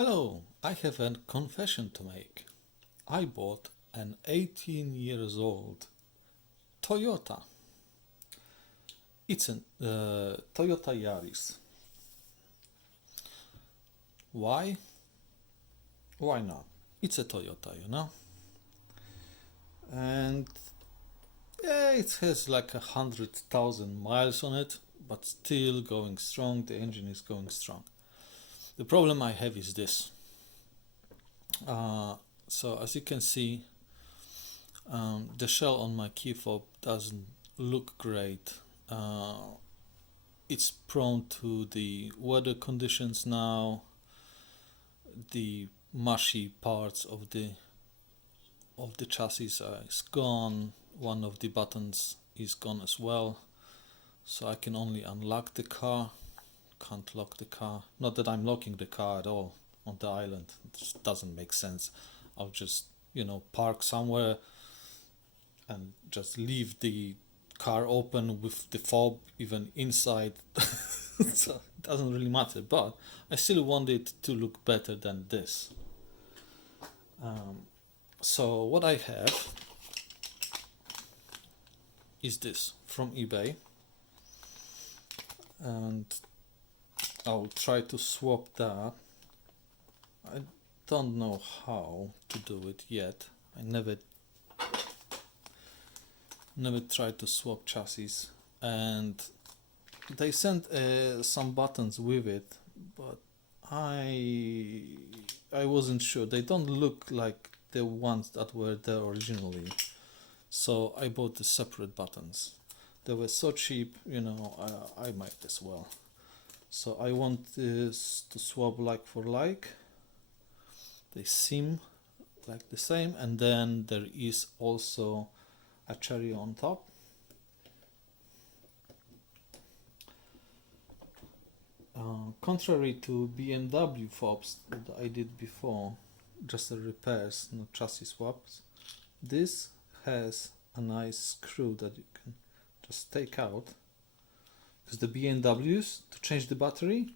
Hello, I have a confession to make. I bought an 18 years old Toyota. It's a Toyota Yaris. Why? Why not? It's a Toyota, and yeah, it has like 100,000 miles on it, but still going strong. The engine is going strong. The problem I have is this. So as you can see, the shell on my keyfob doesn't look great. It's prone to the weather conditions now. The mushy parts of the chassis is gone. One of the buttons is gone as well, so I can only unlock the car, can't lock the car. Not that I'm locking the car at all on the island, it just doesn't make sense. I'll just park somewhere and just leave the car open with the fob even inside. So it doesn't really matter, but I still want it to look better than this. So what I have is this from eBay, and I'll try to swap that. I don't know how to do it yet. I never tried to swap chassis, and they sent some buttons with it, but I wasn't sure. They don't look like the ones that were there originally, so I bought the separate buttons. They were so cheap, I might as well. So I want this to swap like for like. They seem like the same, and then there is also a cherry on top. Contrary to BMW fobs that I did before, just the repairs, not chassis swaps, this has a nice screw that you can just take out. Because the BMWs, to change the battery,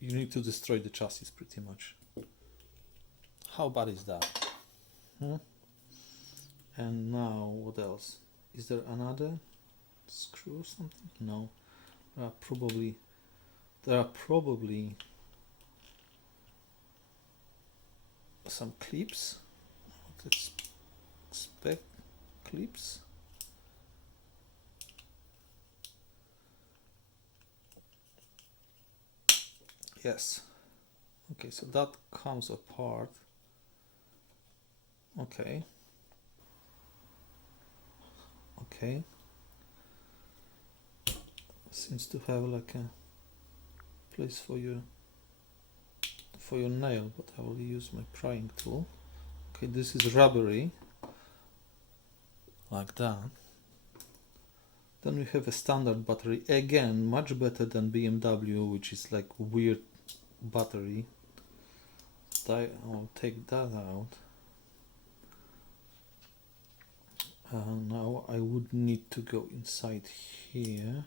you need to destroy the chassis pretty much. How bad is that? And now what else? Is there another screw or something? No. There are probably some clips. Let's expect clips. Yes. Okay, so that comes apart. Okay. Seems to have like a place for your nail, but I will use my prying tool. Okay, this is rubbery, like that. Then we have a standard battery, again much better than BMW, which is like weird battery. I'll take that out. Now I would need to go inside here,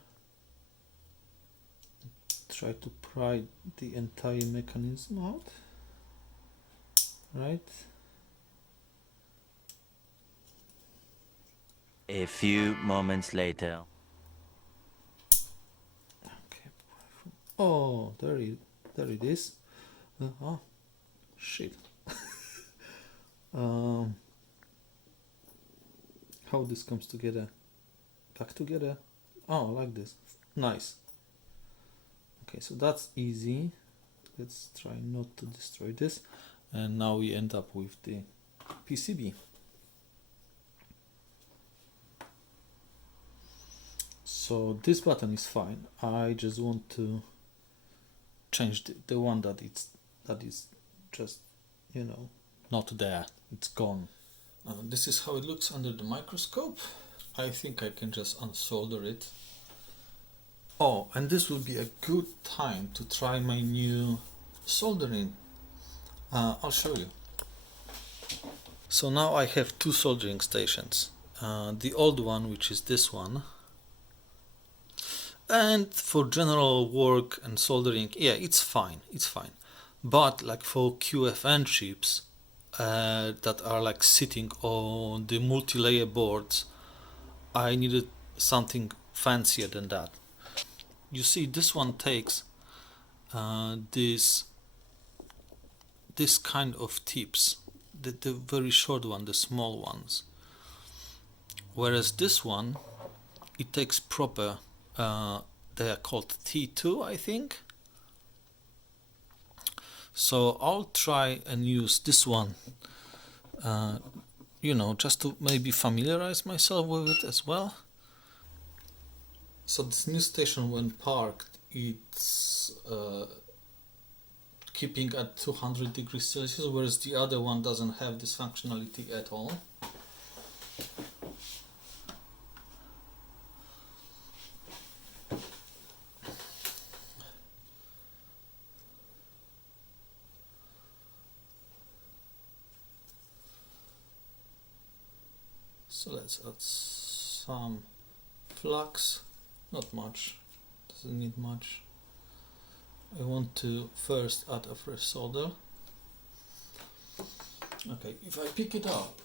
try to pry the entire mechanism out, right? A few moments later. Okay. Oh, there it is. Oh, shit. How this comes together? Back together? Oh, like this. Nice. Okay, so that's easy. Let's try not to destroy this. And now we end up with the PCB. So this button is fine. I just want to change the one that is just, not there. It's gone. This is how it looks under the microscope. I think I can just unsolder it. Oh, and this will be a good time to try my new soldering. I'll show you. So now I have two soldering stations. The old one, which is this one. And for general work and soldering, yeah, it's fine. But like for QFN chips that are like sitting on the multi-layer boards, I needed something fancier than that. You see, this one takes this kind of tips, the very short one, the small ones. Whereas this one, it takes proper. They are called T2, I think. So I'll try and use this one. Just to maybe familiarize myself with it as well. So this new station, when parked, it's keeping at 200 degrees Celsius, whereas the other one doesn't have this functionality at all. So let's add some flux, not much, doesn't need much. I want to first add a fresh solder. Okay, if I pick it up,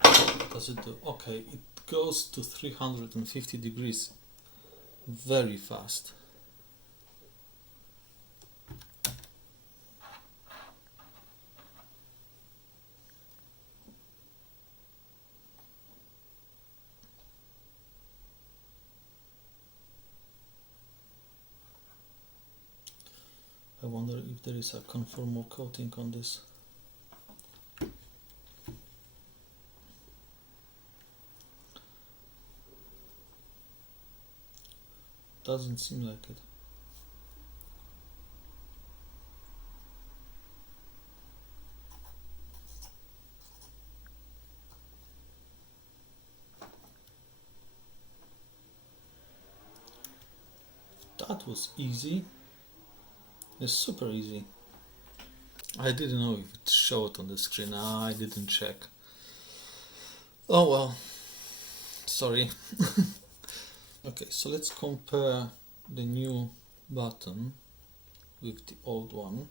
what does it do? Okay, it goes to 350 degrees very fast. I wonder if there is a conformal coating on this. Doesn't seem like it. That was easy. It's super easy. I didn't know if it showed on the screen. I didn't check. Oh well. Sorry. Okay, so let's compare the new button with the old one.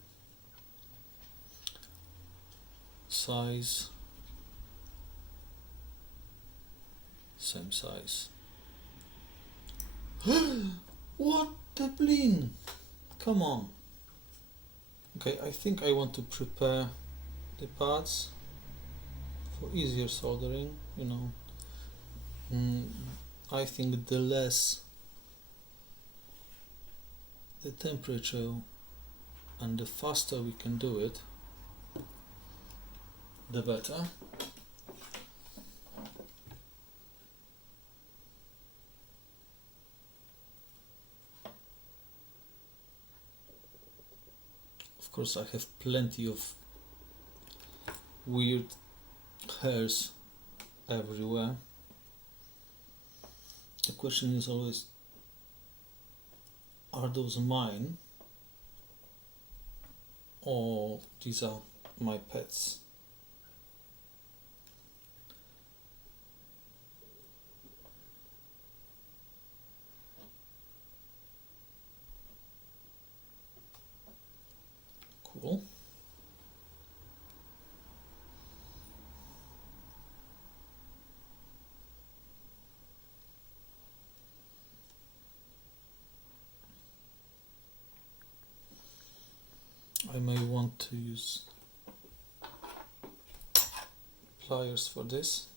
Size. Same size. What the bling? Come on. Okay, I think I want to prepare the parts for easier soldering, I think the less the temperature and the faster we can do it, the better. Of course, I have plenty of weird hairs everywhere. The question is always, are those mine or these are my pets? Cool. I may want to use pliers for this.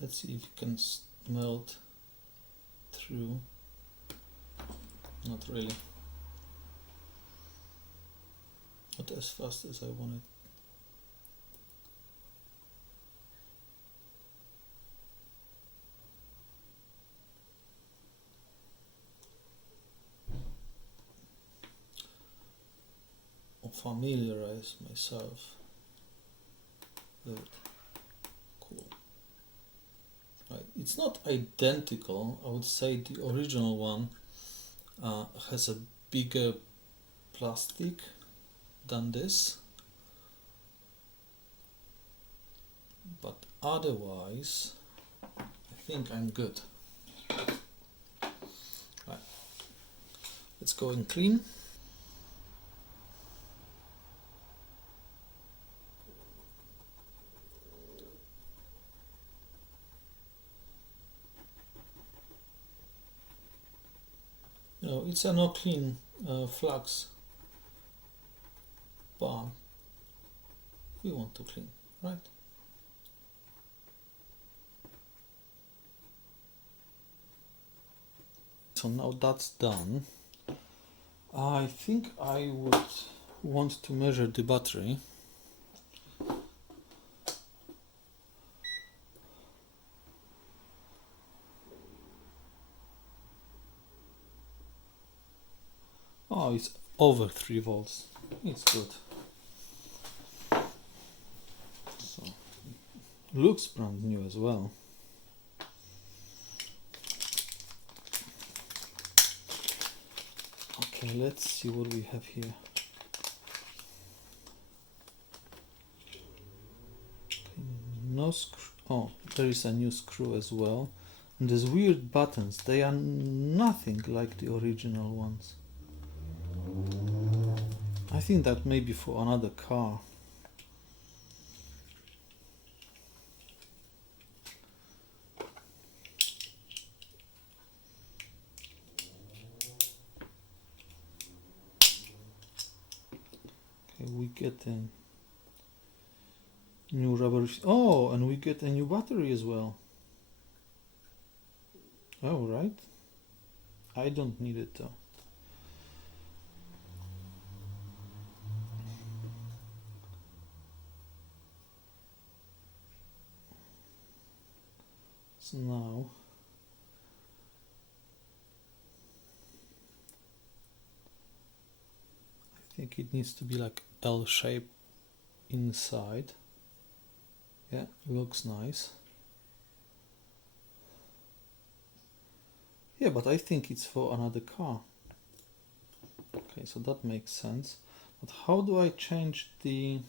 Let's see if you can melt through. Not really. Not as fast as I wanted. I'll familiarize myself with it. Cool. Right. It's not identical. I would say the original one has a bigger plastic than this, but otherwise I think I'm good. Right. Let's go and clean. No, it's a no clean flux, but we want to clean, right? So now that's done. I think I would want to measure the battery. Oh, it's over 3 volts. It's good. So, looks brand new as well. Okay, let's see what we have here. No screw. Oh, there is a new screw as well. And these weird buttons, they are nothing like the original ones. I think that may be for another car. Okay, we get a new rubber. Oh, and we get a new battery as well. Oh, right. I don't need it though. So now I think it needs to be like L shape inside. Yeah, looks nice. Yeah, but I think it's for another car. Okay, so that makes sense. But how do I change the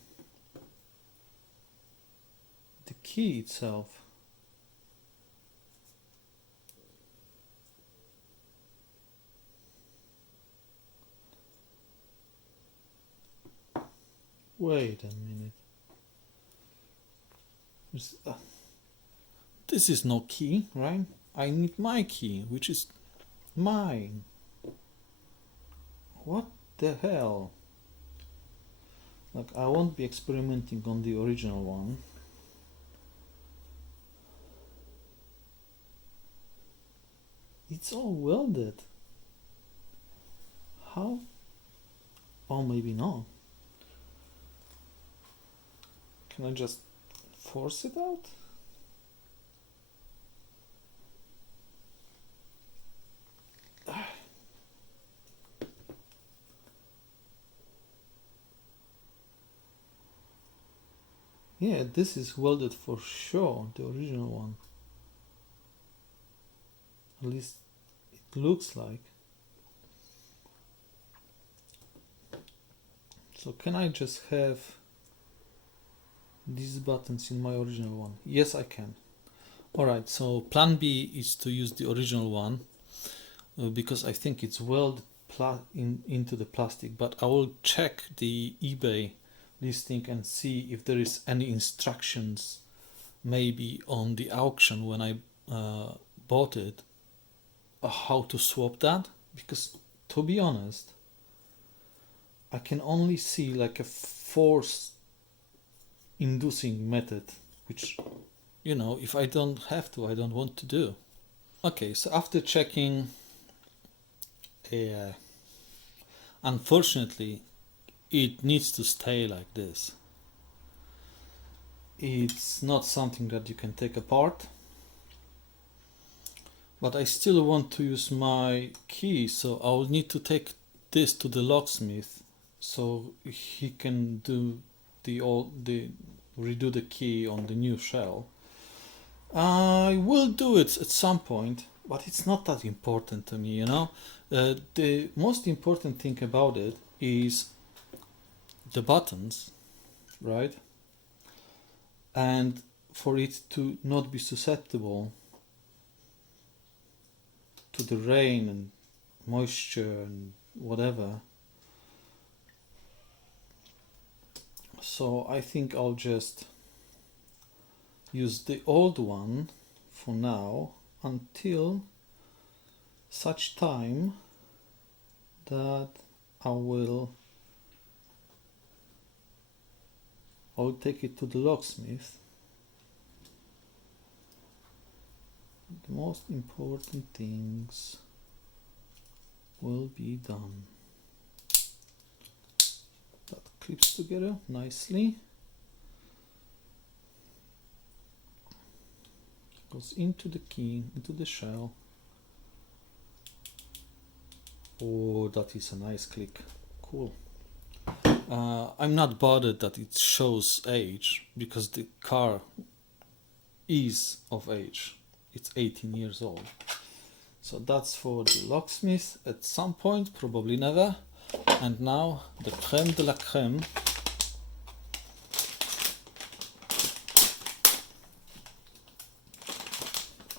key itself? Wait a minute. This is no key, right? I need my key, which is mine. What the hell? Like, I won't be experimenting on the original one. It's all welded. How? Oh, maybe not. Can I just force it out? Yeah, this is welded for sure, the original one. At least it looks like. So can I just have these buttons in my original one? Yes, I can. Alright, so plan B is to use the original one because I think it's welded into the plastic, but I will check the eBay listing and see if there is any instructions maybe on the auction when I bought it how to swap that, because to be honest I can only see like a force inducing method, which, you know, if I don't have to, I don't want to do. Okay, so after checking, unfortunately it needs to stay like this. It's not something that you can take apart, but I still want to use my key, so I'll need to take this to the locksmith so he can do redo the key on the new shell. I will do it at some point, but it's not that important to me, you know. The most important thing about it is the buttons, right? And for it to not be susceptible to the rain and moisture and whatever, so I think I'll just use the old one for now until such time that I'll take it to the locksmith. The most important things will be done. That clips together nicely. Goes into the key, into the shell. Oh, that is a nice click. Cool. I'm not bothered that it shows age because the car is of age. It's 18 years old. So that's for the locksmith at some point, probably never. And now the creme de la creme.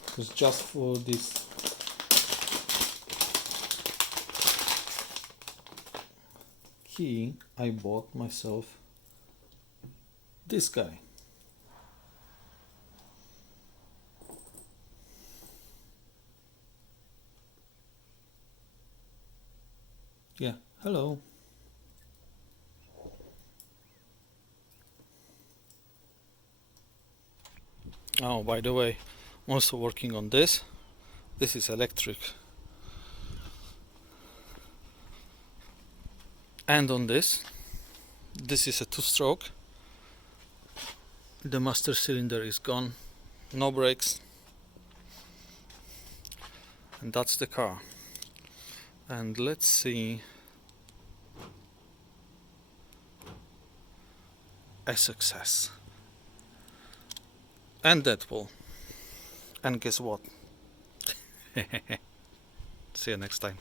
Because just for this key, I bought myself this guy. Yeah, hello. Oh, by the way, I'm also working on this. This is electric. And on this is a 2-stroke. The master cylinder is gone, no brakes, and that's the car. And let's see, a success. And Deadpool. And guess what? See you next time.